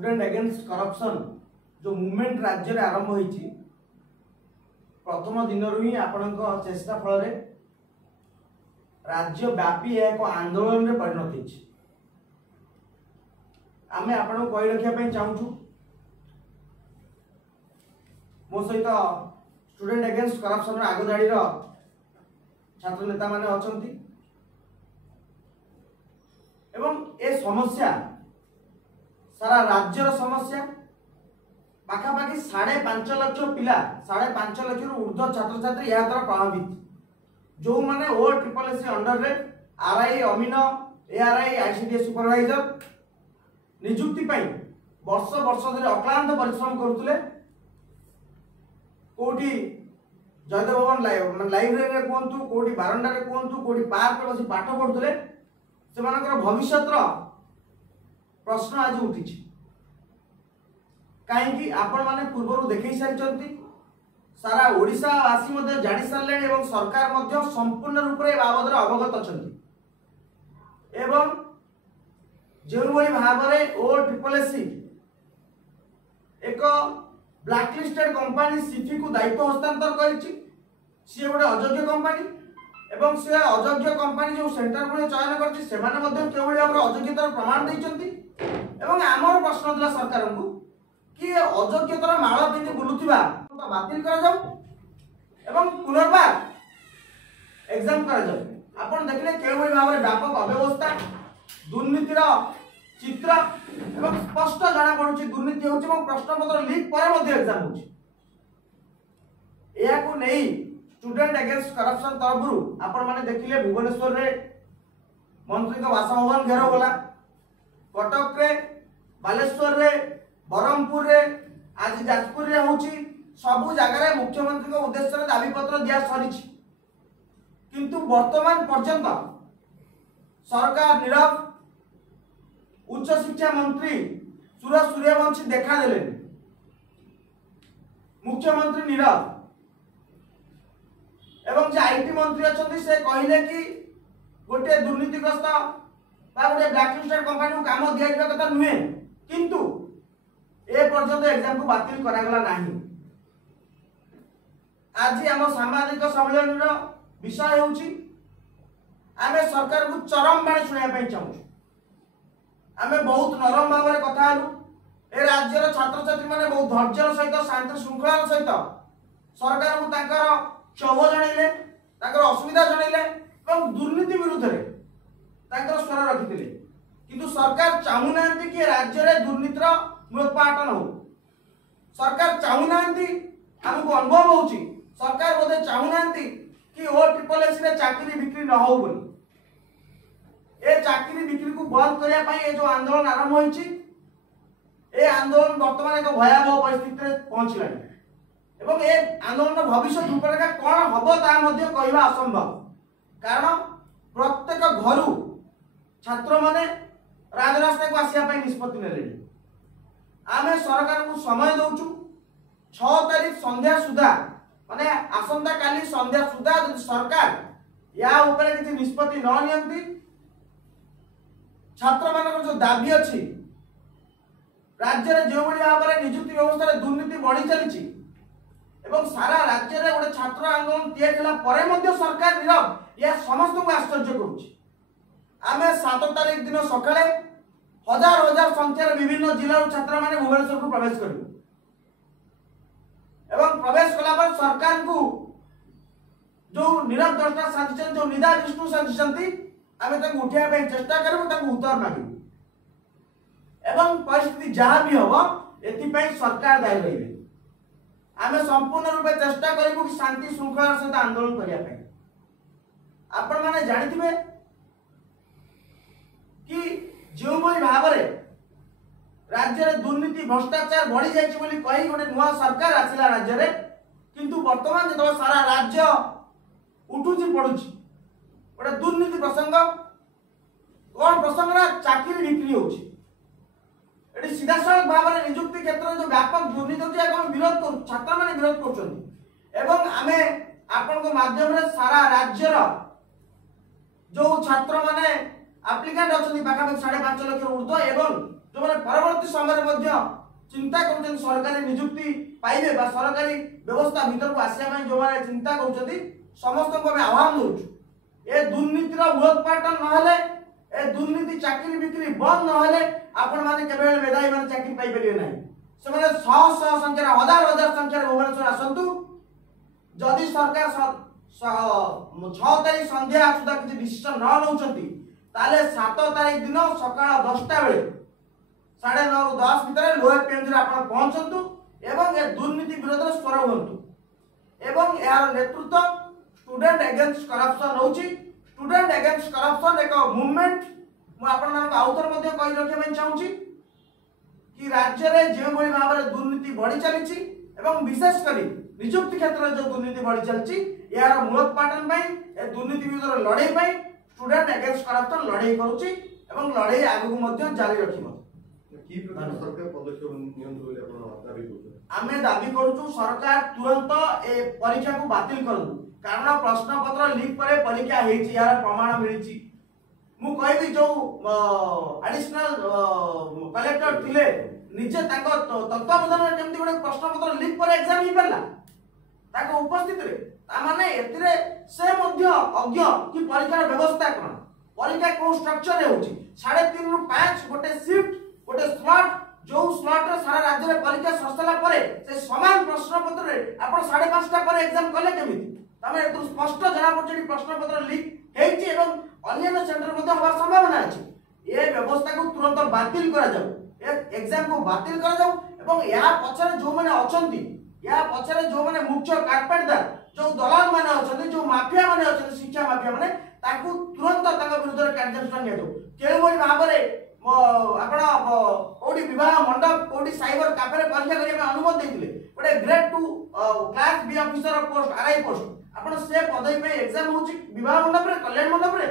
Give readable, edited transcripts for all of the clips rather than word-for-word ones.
student against corruption जो movement राज्य में आरंभ होती प्रथम दिन ही आपण चेष्टा फल राज्य व्यापी एक आंदोलन में परिणत होती आमे आपन को कहि रखिया चाहूँ मो सहित स्टूडेंट अगेंस्ट करप्शन आगधाड़ी छात्र नेता माने अछंती एवं ए समस्या सारा राज्यर समस्या पाखापाखि 5.5 लाख पिला 5.5 लाख ऊर्ध्व छात्र छात्री या द्वारा प्रभावित जो माने ओ ट्रिपल एस अंडर रे आरआई अमीन एआरआई आईसीडीएस सुपरवाइजर नियुक्ति पाई वर्ष वर्ष धरे अक्लांत परिश्रम करुले कोठी जयदेव भवन लाइब्रेरी रे कहतु कोठी बारंडा रे कहतु कोठी पार्क रे बसी पाठ पढुले सेमानकर भविष्यतर प्रश्न आज उठी कहीं आपण माने पूर्व देखई सारी सारा ओडिशा वासी मध्य जानि सारले एवं सरकार मध्य संपूर्ण रूप से बाबद अवगत अछंती एवं जो भाव में ओ ट्रिपल एससी एक ब्लैकलिस्टेड कंपनी सिफी को दायित्व हस्तांतर करिछि सी गोटे अयोग्य कंपनी एवं से अयोग्य कंपनी जो सेंटर गुड़े चयन करछि सेमाने मध्य केवल भाव अयोग्यतार प्रमाण दैछंती एवं आमर प्रश्न दिला सरकार को कि अयोग्यतार माळ पिंधि बुलुथिबा बातिल करा जाऊ एवं पुनर्बार एग्जाम करा जाऊ आपण देखले केवल भाव में व्यापक अव्यवस्था दुर्नीतिर चित्र एवं स्पष्ट जाना पड़ुछि दुर्नीति होछि एवं प्रश्नपत्र लीक पर मध्ये एग्जाम होछि एया को नै स्टूडेंट अगेंस्ट करप्शन तरफरु आपण माने देखिले भुवनेश्वर रे मंत्री को बासभवन घेरो गला कटक रे बालेश्वर रे बरहमपुर रे आज जाजपुर रे होछि सबु जगह रे मुख्यमंत्री को उद्देश्य रे दाबी पत्र दिया सरिछि किंतु वर्तमान पर्यंत सरकार नीरव उच्च शिक्षा मंत्री सुरेश सूर्यवंशी देखा देले मुख्यमंत्री नीरव एवं जो आईटी मंत्री अच्छे से कहले कि गोटे दुर्नीतिग्रस्त गोटे ब्लैकलिस्टेड कंपनी को काम दिया कथा नुहे किंतु ए पर्यंत एग्जाम को बातिल करागला नाही आज आम सांबादिक सम्मेलन विषय होउची आमे सरकार को चरम बाणी सुनाया चाहूँ आमे बहुत नरम भाव में कथा हलु ए राज्यर छात्र छात्री माने बहुत धैर्यर सहित शांति श्रृंखलार सहित सरकार को तांकर क्षोभ जणैले तांकर असुविधा जणैले और दुर्नीति विरुद्ध रे तांकर स्वर रखिथिले किंतु सरकार चाहू नांती कि राज्य रे दुर्नीतिर मूलोत्पाटन हो सरकार चाहू नांती हमको अनुभव होउची सरकार बोधे चाहू नांती कि ओ ट्रिपल एस रे चाकरी बिक्री न हो बोली ए चाकरी बिक्री को बंद करिया पाई ए जो आंदोलन आरंभ होईची ए आंदोलन वर्तमान एक भयावह परिस्थिति रे पहुंचलानी एवं ए आंदोलन भविष्य रूपरेखा कौन हबो ता मध्ये कहवा असंभव कारण प्रत्येक घरु छात्र माने राजरास्ता को आसिया पाई निष्पत्ति नेले आमे सरकार को समय दउचु 6 तारीख संध्या सुधा माने आसंता काली संध्या सुधा यदि सरकार या ऊपर किसी निष्पत्ति न नियंती छात्र मानकर जो दाबी अच्छी राज्य में जो भाव में नियुक्ति व्यवस्था दुर्नीति बढ़ी चली एवं सारा राज्य में गोटे छात्र आंदोलन या सरकार नीरव यह समस्त को आश्चर्य करुँचे 7 तारीख दिन सकाळे हजार हजार संख्यार विभिन्न जिला छात्र माने भुवनेश्वर को प्रवेश करेंगे एवं प्रवेश कला पर सरकार को जो नीरव द्रष्टा साजिशन जो निदा विष्णु साजिशंती आमे ताको उठिया पे चेष्टा करबो ताको उत्तर मागि एवं परिस्थिति जहां भी होबो एथि पे सरकार दायी रहिबे आमे संपूर्ण रूपे चेष्टा करबो कि शांति श्रृंखला सहित आंदोलन करिया पे आपण माने जानिथिबे कि जो भली भाव रे राज्य रे दुर्नीति भ्रष्टाचार बढ़ी जायछि बोली कहि गोटे नुवा सरकार आसिला राज्य रे किंतु वर्तमान जो सारा राज्य उठुची पडुची गोटे दुर्नीति प्रसंग कौन प्रसंग ना चाकरी बिक्री होची एटी सीधा सड़क भाव में नियुक्ति क्षेत्र में जो व्यापक दुर्नीति होची हम विरोध कर छात्र माने विरोध करछन एवं आमे आपन को माध्यम रे सारा राज्यर जो छात्र माने एप्लिकेंट अछंती पाखा 5.5 लाख ऊर्ध्व एवं जो मैंने परवर्ती समय चिंता कर सरकारी नियुक्ति पाइबे बा सरकारी व्यवस्था भीतर को आसिया जो मैंने चिंता कर समस्त को आह्वान दूँ ए दुर्नीतिर मूलोत्पाटन नहले ए दुर्नीति चाकरी बिक्री बंद नहले आपण माने केबे मेधावी माने चाकरी पाई परिबे नाही से माने शह शह संख्या हजार हजार संख्या भुवनेश्वर आसंतु जदि सरकार 6 तारीख संध्या सुधा किसी डिसीजन न नउचंती ताले 7 तारीख दिन सकाळ 10टा बेले 9:30 रु 10 भितर लोअर पीएमजी आपण पहुंचंतु एवं ए दुर्नीति विरोध स्वर हुंतु एवं यार नेतृत्व स्टूडेंट अगेंस्ट करप्शन होची स्टूडेंट अगेंस्ट करप्शन एक मूवमेंट मु आपण मानक आउतर मध्ये कहि रखे मैं चाहूची कि राज्य रे जे भली भाव रे दुर्नीति बढ़ी चलीची एवं विशेष करी नियुक्ति क्षेत्र रे जो दुर्नीति बढ़ी चलची यार मूलोत्पाटन पई ए दुर्नीति विरुद्ध लड़ाई पई स्टूडेंट अगेंस्ट करप्शन लड़ाई करूची एवं लड़ाई आगु मध्ये जारी रखिबो की प्रकार सरकार पदक्षेप नियंत्रण बोली आपण दाबी करछन आमे दाबी करूछु सरकार तुरंत ए परीक्षा को बातिल करदु कारण प्रश्न पत्र लीक पर परीक्षा हेची यार प्रमाण मिलिची मु कहबी जो एडिशनल कलेक्टर थिले निजे ताको तत्वावधान में केमती गोटे प्रश्न पत्र लीक पर एग्जाम ही परला ताको उपस्थित रे ता माने एतिरे से मध्य अज्ञ कि परीक्षार व्यवस्था कोन परीक्षा को स्ट्रक्चर होची 3.5 रु 5 गोटे शिफ्ट गोटे स्लॉट जो स्लॉट रे सारा राज्य रे परीक्षा सरसला परे से समान प्रश्न पत्र रे आपण 5:30 टा पर एग्जाम कले केमिति तमे एतु स्पष्ट जना पड़छि प्रश्न पत्र लीक हेछि एवं अन्य सेंटर मध्ये होबार संभावना अछि ए व्यवस्था को तुरंत बातिल करा जाऊ ए एग्जाम को बातिल करा जाऊ एवं या पछरे जो माने अछंती या पछरे जो माने मुख्य कारपेटदार जो दलाल माने अछंती जो माफिया माने अछंती शिक्षा माफिया माने ताकू तुरंत ताका विरुद्ध कार्यानुष्ठान निया जाऊ केउ बडी भाबरे आपण कोडी विवाह मंडप कोडी साइबर कैफे रे परीक्षा करिया अनुमति देथिले गोटे grade 2 class B officer post RI post आपण से पदवी पे एग्जाम होची विवाह मंडप रे कल्याण मंडप रे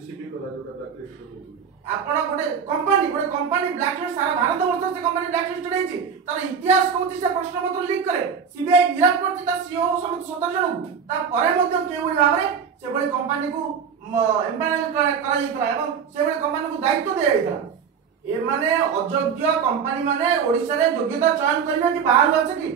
सीबी कला जोटा ब्लैकलिस्ट आपण गोटे कंपनी ब्लैकलिस्ट सारा भारत वर्ष से कंपनी ब्लैकलिस्ट हेची तार इतिहास कहूची से प्रश्न पत्र लीक करे सीबीआई गिरफ्त करची ता सीईओ समेत 17 जन ता परे मध्ये केउ बडी भाबरे से बडी कंपनी को एम्पानल करा जाइतला एवं से बडी कंपनी को दायित्व दे जाइतला ए माने अयोग्य कंपनी माने ओडिसा रे योग्यता चयन करिवे कि बाहर अछि कि